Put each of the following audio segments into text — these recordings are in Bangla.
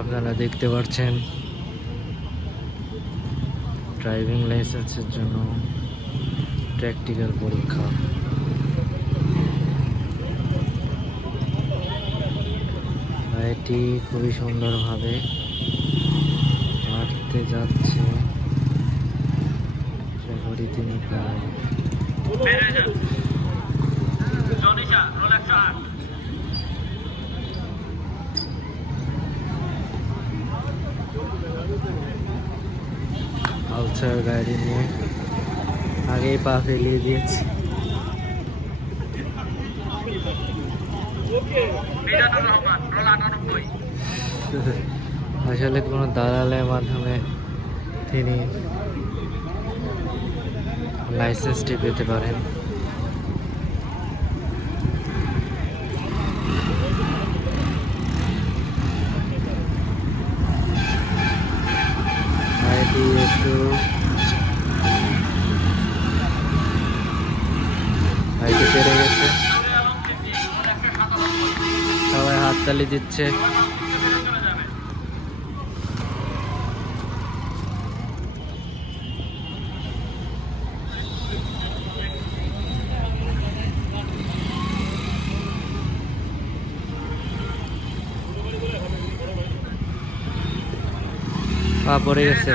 আপনারা দেখতে পাচ্ছেন ড্রাইভিং লাইসেন্সের জন্য প্র্যাকটিক্যাল পরীক্ষা। এটি খুবই সুন্দরভাবে হাঁটতে যাচ্ছে। আশা করি তিনি প্রায় পালসার গাড়ি নিয়ে আগেই পা ফেলিয়ে দিয়েছে। আসলে কোনো দালালের মাধ্যমে তিনি লাইসেন্সটি পেতে পারেন। একটু হাইটে পেরে গেছে, সবাই হাততালি দিচ্ছে। পা পড়ে গেছে।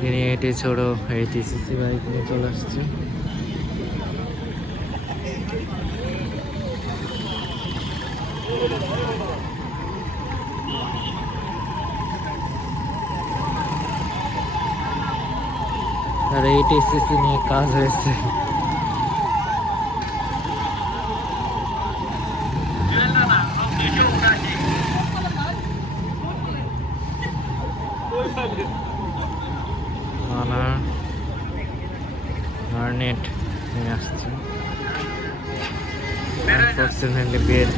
তিনি এটি ছোট এইচটিসি বাইক নিয়ে চলে আসছে। আর এইচটিসি নিয়ে কাজ হয়েছে। হার্নেট নিয়ে আসছে। অ্যাপ্রক্সিমেটলি বেড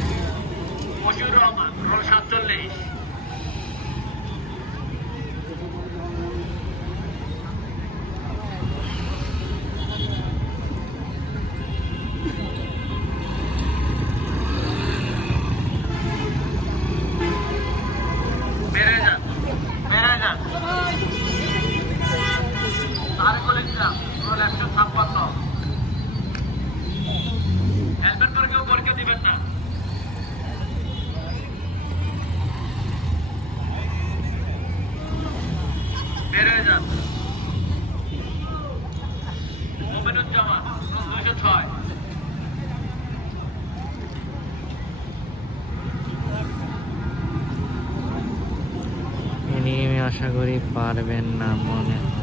আশা করি পারবেন না মনে হয়।